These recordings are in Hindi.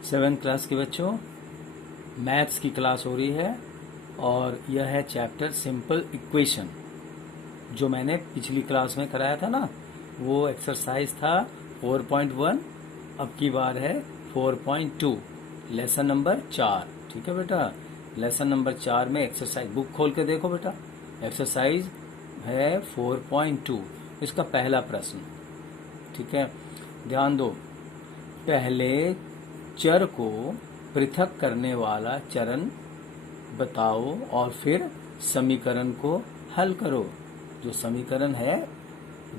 7th क्लास के बच्चों, मैथ्स की क्लास हो रही है और यह है चैप्टर सिंपल इक्वेशन जो मैंने पिछली क्लास में कराया था ना। वो एक्सरसाइज था 4.1, अब की बार है 4.2, लेसन नंबर 4। ठीक है बेटा, लेसन नंबर 4 में एक्सरसाइज बुक खोल के देखो बेटा। एक्सरसाइज है 4.2, इसका पहला प्रश्न। ठीक है, ध्यान दो। पहले चर को पृथक करने वाला चरण बताओ और फिर समीकरण को हल करो। जो समीकरण है,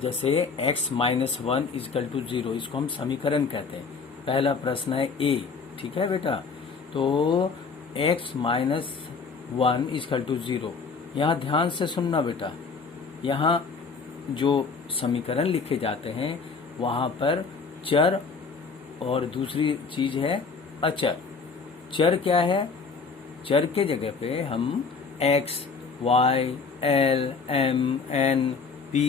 जैसे x माइनस 1 इजकल टू 0, इसको हम समीकरण कहते हैं। पहला प्रश्न है ए। ठीक है बेटा, तो x माइनस 1 इजकल टू 0, यहाँ ध्यान से सुनना बेटा। यहाँ जो समीकरण लिखे जाते हैं वहाँ पर चर और दूसरी चीज है अचर। चर क्या है? चर के जगह पे हम x, y, l, m, n, p,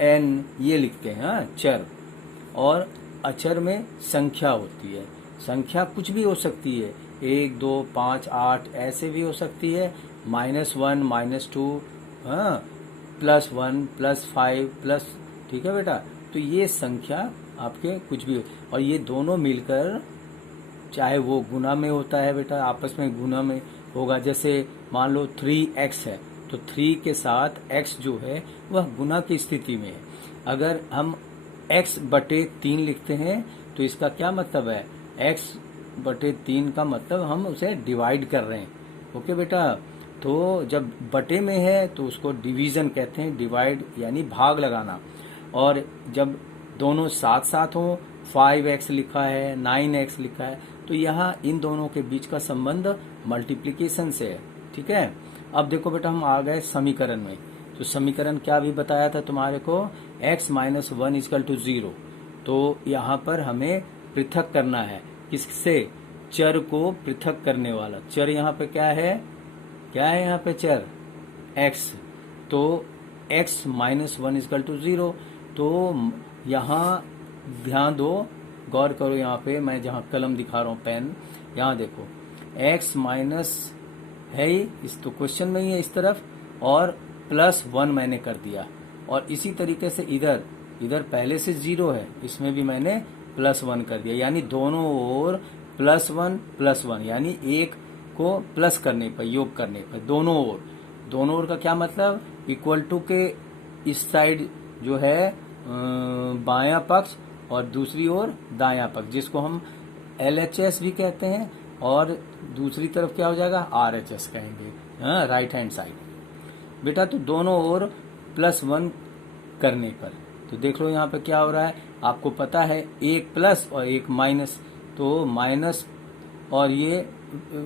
n ये लिखते हैं, हाँ, चर। और अचर में संख्या होती है। संख्या कुछ भी हो सकती है, 1, 2, 5, 8 ऐसे भी हो सकती है, -1, -2, हाँ, +1, +5, प्लस। ठीक है बेटा, तो ये संख्या आपके कुछ भी हो, और ये दोनों मिलकर, चाहे वो गुना में होता है बेटा, आपस में गुना में होगा। जैसे मान लो 3x है, तो 3 के साथ x जो है वह गुना की स्थिति में है। अगर हम x बटे 3 लिखते हैं तो इसका क्या मतलब है? x बटे 3 का मतलब हम उसे डिवाइड कर रहे हैं। ओके बेटा, तो जब बटे में है तो उसको डिवीजन कहते हैं, डिवाइड यानी भाग लगाना। और जब दोनों साथ साथ हो, 5x लिखा है, 9x लिखा है, तो यहाँ इन दोनों के बीच का संबंध मल्टीप्लिकेशन से है। ठीक है, अब देखो बेटा, हम आ गए समीकरण में। तो समीकरण क्या भी बताया था तुम्हारे को, x माइनस 1 इजकल टू 0। तो यहाँ पर हमें पृथक करना है, किससे? चर को पृथक करने वाला चर यहाँ पे क्या है? क्या है यहाँ पे चर? x। तो x माइनस 1 इजकल टू 0। तो यहाँ ध्यान दो, गौर करो। यहाँ पे मैं जहाँ कलम दिखा रहा हूँ, पेन, यहाँ देखो, x माइनस है ही, इस तो क्वेश्चन में ही है इस तरफ, और +1 मैंने कर दिया। और इसी तरीके से इधर इधर पहले से 0 है, इसमें भी मैंने +1 कर दिया। यानी दोनों ओर +1 +1, यानी एक को प्लस करने पर, योग करने पर, दोनों ओर का क्या मतलब? इक्वल टू के इस साइड जो है बायां पक्ष और दूसरी ओर दायां पक्ष, जिसको हम LHS भी कहते हैं, और दूसरी तरफ क्या हो जाएगा? RHS कहेंगे, हाँ, राइट हैंड साइड बेटा। तो दोनों ओर +1 करने पर, तो देख लो यहाँ पे क्या हो रहा है। आपको पता है, एक प्लस और एक माइनस, तो माइनस, और ये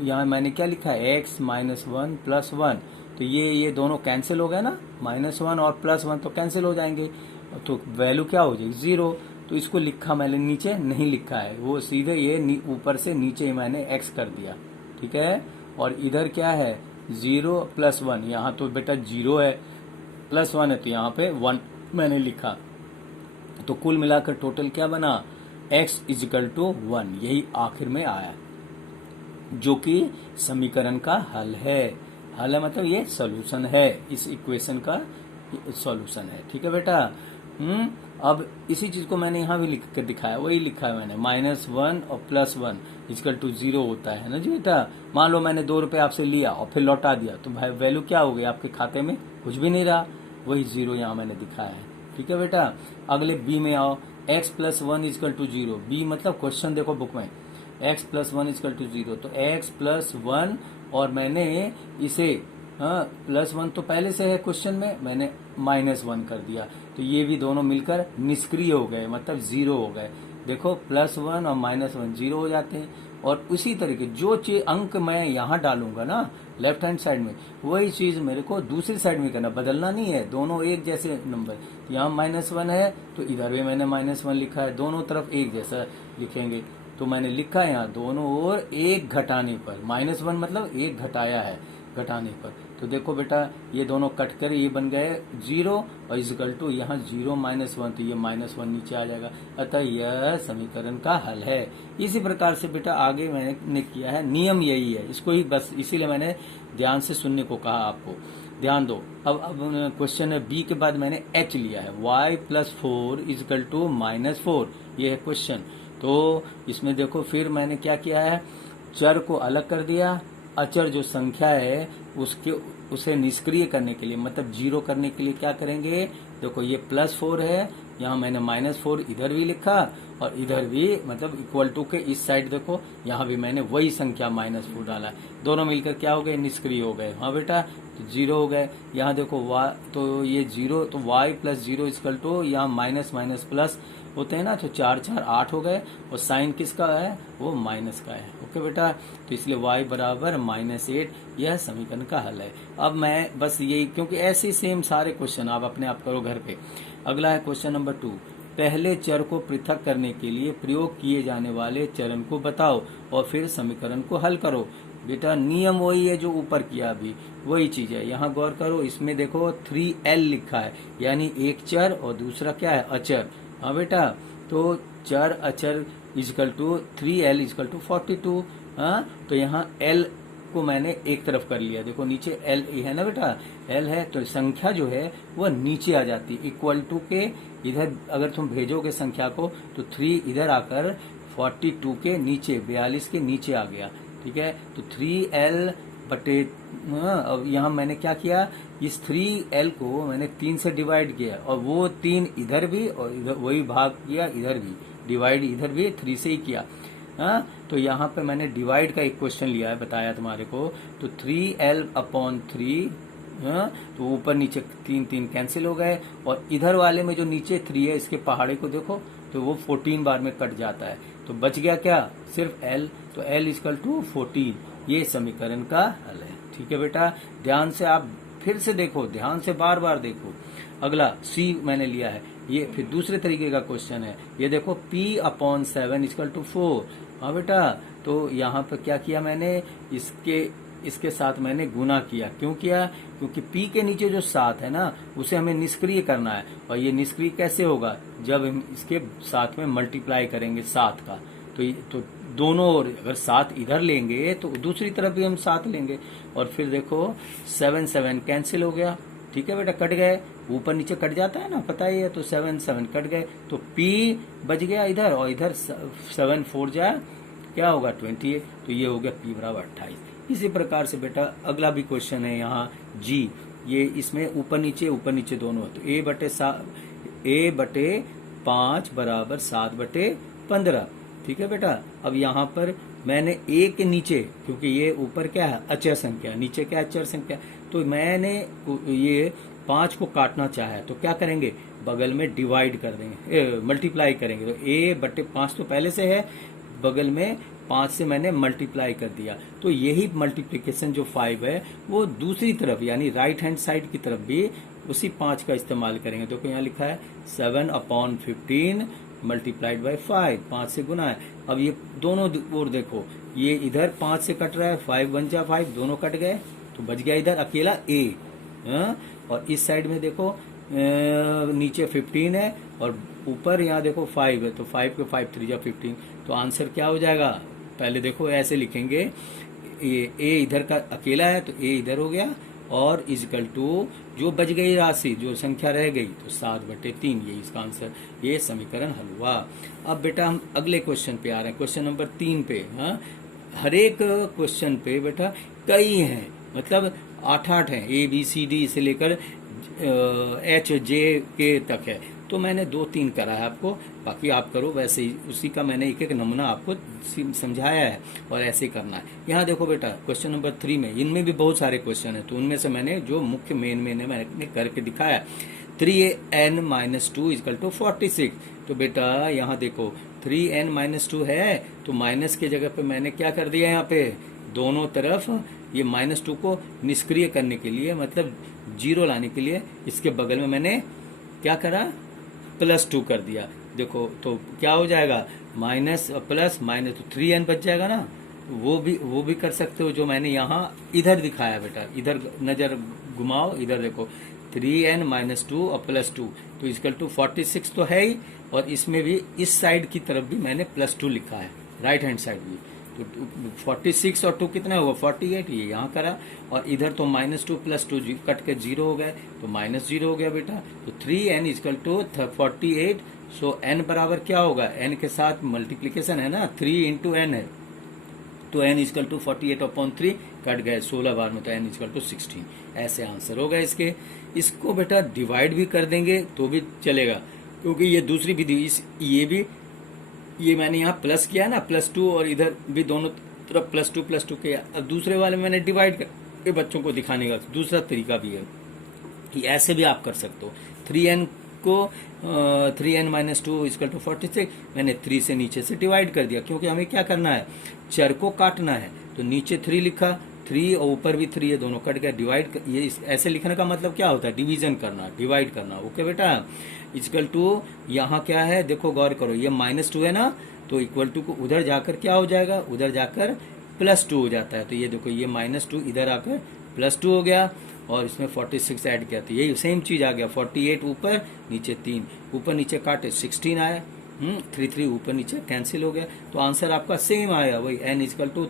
यहाँ मैंने क्या लिखा है? x माइनस 1 +1, तो ये दोनों कैंसिल हो गए ना, -1 और +1 तो कैंसिल हो जाएंगे, तो वैल्यू क्या हो जाएगी? 0। तो इसको लिखा मैंने, नीचे नहीं लिखा है, वो सीधे ये ऊपर से नीचे मैंने x कर दिया। ठीक है, और इधर क्या है? 0 +1, यहाँ तो बेटा 0 है, +1 है, तो यहाँ पे 1 मैंने लिखा। तो कुल मिलाकर टोटल क्या बना? x इजिकल टू 1, यही आखिर में आया, जो कि समीकरण का हल है। हल है मतलब ये सॉल्यूशन है, इस इक्वेशन का सॉल्यूशन है। ठीक है बेटा। अब इसी चीज को मैंने यहाँ भी लिख कर दिखाया, वही लिखा है मैंने, -1 और +1 इजकल टू 0 होता है ना जी बेटा। मान लो मैंने 2 रुपए आपसे लिया और फिर लौटा दिया, तो भाई वैल्यू क्या हो गई? आपके खाते में कुछ भी नहीं रहा, वही 0 यहाँ मैंने दिखाया है। ठीक है बेटा, अगले बी में आओ, x + 1 इजकल टू 0। बी मतलब क्वेश्चन देखो बुक में, x + 1 इजकल टू 0, तो x + 1, और मैंने इसे, हाँ, +1 तो पहले से है क्वेश्चन में, मैंने -1 कर दिया, तो ये भी दोनों मिलकर निष्क्रिय हो गए, मतलब 0 हो गए। देखो, +1 और -1 0 हो जाते हैं। और उसी तरीके जो चीज अंक मैं यहाँ डालूंगा ना लेफ्ट हैंड साइड में, वही चीज मेरे को दूसरी साइड में करना, बदलना नहीं है, दोनों एक जैसे नंबर। यहाँ -1 है तो इधर भी मैंने -1 लिखा है, दोनों तरफ एक जैसा लिखेंगे। तो मैंने लिखा है यहाँ दोनों ओर एक घटाने पर, -1 मतलब एक घटाया है, घटाने पर। तो देखो बेटा ये दोनों कट कर ये बन गए 0 और इजकल टू यहाँ 0 -1, तो ये -1 नीचे आ जाएगा। अतः यह समीकरण का हल है। इसी प्रकार से बेटा आगे मैंने किया है, नियम यही है, इसको ही बस इसीलिए मैंने ध्यान से सुनने को कहा आपको। ध्यान दो। अब क्वेश्चन है बी के बाद मैंने एच लिया है, y + 4 इजकल टू -4, ये है क्वेश्चन। तो इसमें देखो फिर मैंने क्या किया है, चर को अलग कर दिया, अचर जो संख्या है उसे निष्क्रिय करने के लिए, मतलब 0 करने के लिए क्या करेंगे, देखो ये +4 है, यहाँ मैंने -4 इधर भी लिखा और इधर भी, मतलब इक्वल टू के इस साइड देखो यहाँ भी मैंने वही संख्या -4 डाला है, दोनों मिलकर क्या हो गए, निष्क्रिय हो गए। हाँ बेटा, तो 0 हो गए। यहाँ देखो y, तो ये 0, तो y + 0 इक्वल टू यहाँ माइनस प्लस होते हैं ना, तो 4 4 8 हो गए, और साइन किसका है, वो माइनस का है। ओके बेटा, तो इसलिए y बराबर -8, यह समीकरण का हल है। अब मैं बस यही, क्योंकि ऐसे सेम सारे क्वेश्चन आप अपने आप करो घर पे। अगला है क्वेश्चन नंबर 2, पहले चर को पृथक करने के लिए प्रयोग किए जाने वाले चरण को बताओ और फिर समीकरण को हल करो। बेटा नियम वही है जो ऊपर किया, अभी वही चीज है। यहाँ गौर करो, इसमें देखो 3L लिखा है, यानी एक चर और दूसरा क्या है, अचर। हाँ बेटा, तो चर अचर is equal to 3L is equal to 42। हाँ, तो यहाँ L को मैंने एक तरफ कर लिया, देखो नीचे L है ना बेटा, L है, तो संख्या जो है वह नीचे आ जाती है, इक्वल टू के इधर अगर तुम भेजोगे संख्या को तो 3 इधर आकर 42 के नीचे, 42 के नीचे आ गया। ठीक है, तो 3L बटे, अब यहाँ मैंने क्या किया, इस 3L को मैंने 3 से डिवाइड किया, और वो 3 इधर भी और इधर वही भाग किया, इधर भी डिवाइड, इधर भी 3 से ही किया। हाँ, तो यहाँ पे मैंने डिवाइड का एक क्वेश्चन लिया है, बताया तुम्हारे को, तो 3L/3, हाँ, तो ऊपर नीचे 3 3 कैंसिल हो गए, और इधर वाले में जो नीचे 3 है, इसके पहाड़े को देखो तो वो 14 बार में कट जाता है, तो बच गया क्या, सिर्फ L, तो L इक्वल टू 14, ये समीकरण का हल है। ठीक है बेटा, ध्यान से आप फिर से देखो, ध्यान से बार बार देखो। अगला C मैंने लिया है, ये फिर दूसरे तरीके का क्वेश्चन है, ये देखो P/7 इक्वल टू 4। हाँ बेटा, तो यहाँ पर क्या किया मैंने, इसके साथ मैंने गुना किया। क्यों किया, क्योंकि P के नीचे जो 7 है ना, उसे हमें निष्क्रिय करना है, और ये निष्क्रिय कैसे होगा, जब हम इसके साथ में मल्टीप्लाई करेंगे 7 का, तो दोनों ओर अगर 7 इधर लेंगे तो दूसरी तरफ भी हम 7 लेंगे, और फिर देखो 7 7 कैंसिल हो गया। ठीक है बेटा, कट गए, ऊपर नीचे कट जाता है ना, पता ही है, तो 7 7 कट गए, तो P बच गया इधर, और इधर 7 4 जाए क्या होगा 28, तो ये हो गया P बराबर 28। इसी प्रकार से बेटा अगला भी क्वेश्चन है यहाँ G, ये इसमें ऊपर नीचे दोनों, तो A/5 बराबर 7/15। ठीक है बेटा, अब यहाँ पर मैंने A के नीचे, क्योंकि ये ऊपर क्या है, अचर संख्या, नीचे क्या है, अचर संख्या, तो मैंने ये 5 को काटना चाहा है, तो क्या करेंगे, बगल में डिवाइड कर देंगे, मल्टीप्लाई करेंगे, तो A/5 तो पहले से है, बगल में 5 से मैंने मल्टीप्लाई कर दिया, तो यही मल्टीप्लिकेशन जो 5 है वो दूसरी तरफ, यानी राइट हैंड साइड की तरफ भी उसी 5 का इस्तेमाल करेंगे। देखो यहाँ लिखा है 7/15 मल्टीप्लाइड बाई 5, 5 से गुना है। अब ये दोनों ओर देखो, ये इधर 5 से कट रहा है, 5 1 जा 5, दोनों कट गए, तो बच गया इधर अकेला A। और इस साइड में देखो नीचे 15 है और ऊपर यहाँ देखो 5 है, तो 5 के 5 3 जा 15, तो आंसर क्या हो जाएगा, पहले देखो ऐसे लिखेंगे, ये A इधर का अकेला है तो A इधर हो गया, और इजकल टू जो बच गई राशि, जो संख्या रह गई, तो 7/3, ये इसका आंसर, ये समीकरण हल हुआ। अब बेटा हम अगले क्वेश्चन पे आ रहे हैं, क्वेश्चन नंबर 3 पे। हाँ, हर एक क्वेश्चन पे बेटा कई हैं, मतलब 8 हैं, ABCD से लेकर HJK तक है, तो मैंने 2-3 करा है आपको, बाकी आप करो वैसे ही, उसी का मैंने एक एक नमूना आपको समझाया है, और ऐसे करना है। यहाँ देखो बेटा क्वेश्चन नंबर 3 में, इनमें भी बहुत सारे क्वेश्चन है, तो उनमें से मैंने जो मुख्य मेन मैंने करके दिखाया। 3n-2 इक्वल टू 46, तो बेटा यहाँ देखो 3n-2 है, तो माइनस की जगह पे मैंने क्या कर दिया, यहाँ पे दोनों तरफ ये -2 को निष्क्रिय करने के लिए, मतलब 0 लाने के लिए, इसके बगल में मैंने क्या करा, +2 कर दिया। देखो तो क्या हो जाएगा, माइनस प्लस माइनस, तो 3n बच जाएगा ना, वो भी कर सकते हो जो मैंने यहाँ इधर दिखाया बेटा। इधर नजर घुमाओ, इधर देखो 3n-2 और +2 तो इक्वल टू 46 तो है ही, और इसमें भी इस साइड की तरफ भी मैंने +2 लिखा है, राइट हैंड साइड भी। तो 46 और 2 कितना हुआ 48, ये यहाँ करा, और इधर तो -2 +2 कट के 0 हो गए, तो -0 हो गया बेटा। तो 3n equal to 48। So n बराबर क्या होगा, n के साथ मल्टीप्लीकेशन है ना, 3 इंटू n है, तो n इक्वल टू 48/3 कट गए 16 बार में, तो n इक्वल टू 16। ऐसे आंसर होगा इसके। इसको बेटा डिवाइड भी कर देंगे तो भी चलेगा, क्योंकि ये दूसरी विधि, ये मैंने यहाँ प्लस किया ना, +2, और इधर भी दोनों तरफ +2 किया। अब दूसरे वाले में मैंने डिवाइड करके बच्चों को दिखाने का दूसरा तरीका भी है कि ऐसे भी आप कर सकते हो। 3n को 3n-2 इक्वल टू 46 मैंने 3 से नीचे से डिवाइड कर दिया, क्योंकि हमें क्या करना है, चर को काटना है। तो नीचे 3 लिखा, 3 और ऊपर भी 3 है, दोनों कट गया। डिवाइड ये ऐसे लिखने का मतलब क्या होता है, डिवीजन करना, डिवाइड करना। ओके बेटा, इक्वल टू यहाँ क्या है देखो, गौर करो, ये -2 है ना, तो इक्वल टू को उधर जाकर क्या हो जाएगा, उधर जाकर +2 हो जाता है। तो ये देखो, ये -2 इधर आकर +2 हो गया, और इसमें 46 ऐड किया, तो यही सेम चीज आ गया। 48 ऊपर नीचे 3, ऊपर नीचे काटे 16 आया, 3 ऊपर नीचे कैंसिल हो गया, तो आंसर आपका सेम आया, वही n equal to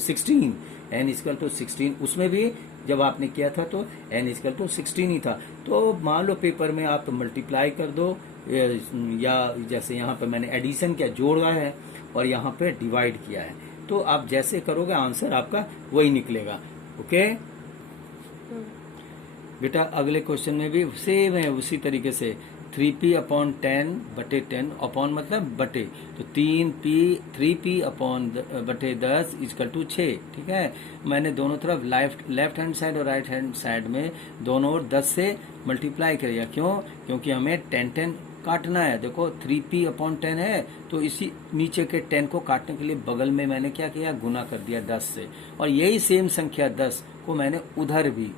16, n equal to 16। उसमें भी जब आपने किया था तो n इक्वल टू 16 ही था। तो मान लो पेपर में आप मल्टीप्लाई कर दो, या जैसे यहाँ पे मैंने एडिशन किया, जोड़ा है, और यहाँ पे डिवाइड किया है, तो आप जैसे करोगे आंसर आपका वही निकलेगा। ओके बेटा, अगले क्वेश्चन में भी सेम है उसी तरीके से। 3p/10 अपॉन मतलब बटे, तो 3p/10 इक्वल टू 6। ठीक है, मैंने दोनों तरफ लेफ्ट हैंड साइड और राइट हैंड साइड में दोनों ओर 10 से मल्टीप्लाई किया। क्यों, क्योंकि हमें 10 काटना है। देखो 3p/10 है, तो इसी नीचे के 10 को काटने के लिए बगल में मैंने क्या किया, गुना कर दिया 10 से, और यही सेम संख्या 10 को मैंने उधर भी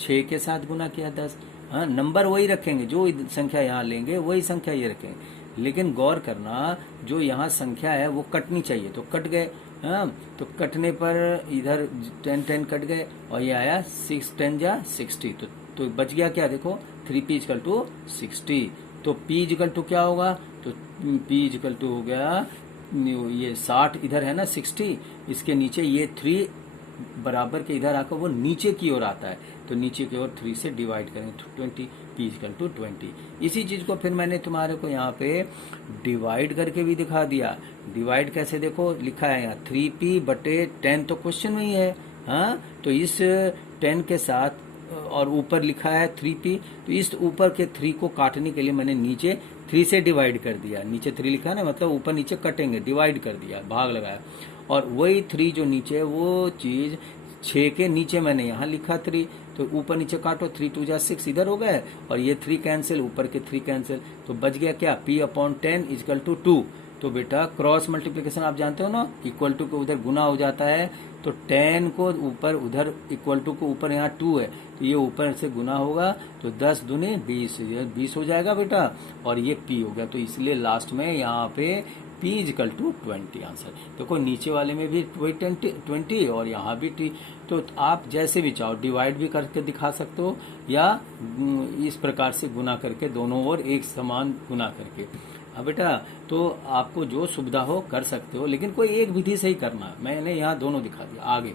6 के साथ गुना किया 10। हाँ, नंबर वही रखेंगे, जो संख्या यहाँ लेंगे वही संख्या ये रखेंगे, लेकिन गौर करना, जो यहाँ संख्या है वो कटनी चाहिए, तो कट गए। हाँ, तो कटने पर इधर 10 कट गए, और ये आया 6 10 जा 60, तो बच गया क्या, देखो 3p इक्वल टू 60। तो p इक्वल टू क्या होगा, तो p इक्वल टू हो गया, ये 60 इधर है ना 60, इसके नीचे ये 3 बराबर के इधर आकर वो नीचे की ओर आता है, तो नीचे की ओर 3 से डिवाइड करेंगे, 20, p इक्वल टू 20। इसी चीज को फिर मैंने तुम्हारे को यहाँ पे डिवाइड करके भी दिखा दिया। डिवाइड कैसे, देखो लिखा है यहाँ 3p/10, तो क्वेश्चन में ही है। हाँ, तो इस 10 के साथ और ऊपर लिखा है 3p, तो इस ऊपर के 3 को काटने के लिए मैंने नीचे 3 से डिवाइड कर दिया। नीचे 3 लिखा है ना, मतलब ऊपर नीचे कटेंगे, डिवाइड कर दिया, भाग लगाया, और वही 3 जो नीचे है वो चीज 6 के नीचे मैंने यहाँ लिखा 3, तो ऊपर नीचे काटो, 3 2 जा 6 इधर हो गए, और ये 3 कैंसिल, ऊपर के 3 कैंसिल, तो बच गया क्या, p/10 इक्वल टू 2। तो बेटा क्रॉस मल्टीप्लिकेशन आप जानते हो ना, इक्वल टू को उधर गुना हो जाता है, तो 10 को ऊपर उधर इक्वल टू को ऊपर यहाँ 2 है, तो ये ऊपर से गुना होगा, तो 10 दूनी 20, ये 20 हो जाएगा बेटा, और ये p हो गया। तो इसलिए लास्ट में यहाँ पे p इक्वल टू 20 आंसर। देखो नीचे वाले में भी 20 और यहाँ भी t, तो आप जैसे भी चाहो डिवाइड भी करके दिखा सकते हो, या इस प्रकार से गुना करके दोनों ओर एक समान गुना करके। अब बेटा, तो आपको जो सुविधा हो कर सकते हो, लेकिन कोई एक विधि से ही करना। मैंने यहाँ दोनों दिखा दिया। आगे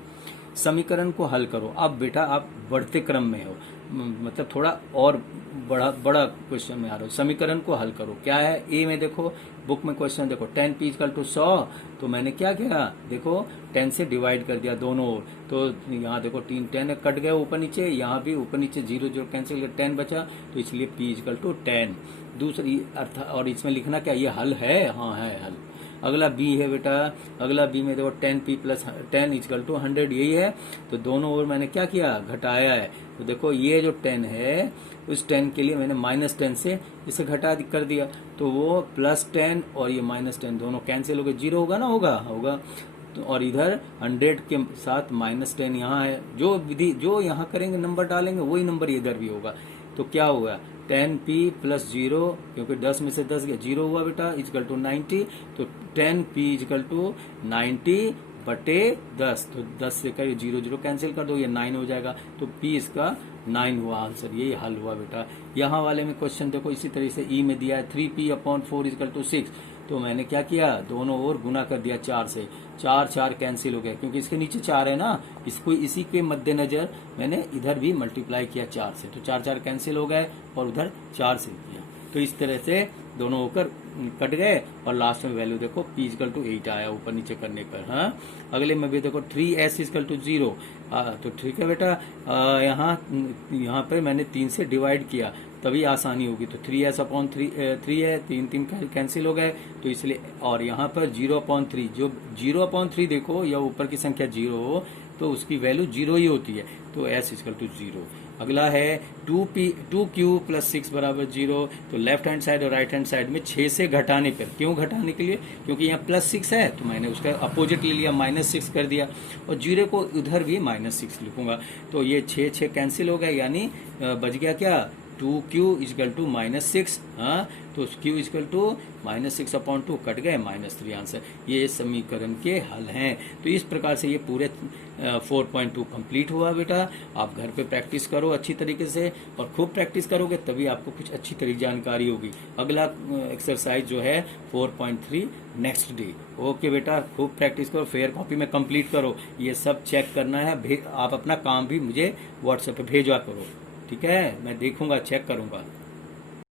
समीकरण को हल करो। अब बेटा आप बढ़ते क्रम में हो, मतलब थोड़ा और बड़ा क्वेश्चन में आ रहा हो। समीकरण को हल करो। क्या है, ए में देखो, बुक में क्वेश्चन देखो, 10p इक्वल टू 100, तो मैंने क्या किया, देखो 10 से डिवाइड कर दिया दोनों ओर, तो यहाँ देखो 10 कट गया ऊपर नीचे, यहाँ भी ऊपर नीचे 0 0 कैंसिल, 10 बचा, तो इसलिए p इक्वल टू 10। दूसरी अर्थ, और इसमें लिखना क्या, ये हल है, हाँ है हल। अगला बी है बेटा, अगला बी में देखो 10p+10 इक्वल टू 100, यही है, तो दोनों ओर मैंने क्या किया, घटाया है। तो देखो ये जो 10 है, उस 10 के लिए मैंने -10 से इसे घटा कर दिया, तो वो +10 और ये -10 दोनों कैंसिल हो गए, 0 होगा ना, होगा। तो और इधर 100 के साथ -10 यहाँ है, जो विधि जो यहाँ करेंगे नंबर डालेंगे वही नंबर इधर भी होगा। तो क्या होगा, 10p+0, क्योंकि 10 में से 10 गया, 0 हुआ बेटा, इक्वल टू 90, तो 10p इक्वल टू 90 बटे 10, तो 10 से कर 0 0 कैंसिल कर दो, ये 9 हो जाएगा। तो P इसका 9 हुआ आंसर, यही हल हुआ बेटा। यहाँ वाले में क्वेश्चन देखो इसी तरह से ई में दिया है 3p/4 = 6, तो मैंने क्या किया, दोनों ओर गुना कर दिया 4 से, 4 4 कैंसिल हो गया क्योंकि इसके नीचे 4 है ना, इसको इसी के मद्देनजर मैंने इधर भी मल्टीप्लाई किया 4 से, तो 4 4 कैंसिल हो गए और उधर 4 से किया, तो इस तरह से दोनों होकर कट गए और लास्ट में वैल्यू देखो P = 8 आया ऊपर नीचे करने पर। हाँ, अगले में भी देखो 3s = 0, तो ठीक है बेटा, यहाँ पर मैंने 3 से डिवाइड किया तभी आसानी होगी, तो 3s/3 है, 3 3 कैंसिल हो गए, तो इसलिए, और यहाँ पर 0/3, जो 0/3 देखो या ऊपर की संख्या 0 हो तो उसकी वैल्यू 0 ही होती है, तो s = 0। अगला है 2q + 6 = 0, तो लेफ्ट हैंड साइड और राइट हैंड साइड में 6 से घटाने पर, क्यों घटाने के लिए, क्योंकि यहाँ +6 है तो मैंने उसका अपोजिट ले लिया, -6 कर दिया, और 0 को उधर भी -6 लिखूंगा, तो ये 6 6 कैंसिल हो गए, यानी बच गया क्या, 2q = -6, हाँ, तो q = -6/2 कट गए, -3 आंसर। ये समीकरण के हल हैं। तो इस प्रकार से ये पूरे 4.2 कंप्लीट हुआ बेटा। आप घर पे प्रैक्टिस करो अच्छी तरीके से, और खूब प्रैक्टिस करोगे तभी आपको कुछ अच्छी तरीके जानकारी होगी। अगला एक्सरसाइज जो है 4.3 नेक्स्ट डे। ओके बेटा, खूब प्रैक्टिस करो, फेयर कॉपी में कंप्लीट करो, ये सब चेक करना है। आप अपना काम भी मुझे व्हाट्सएप पे भेजा करो, ठीक है, मैं देखूंगा, चेक करूंगा।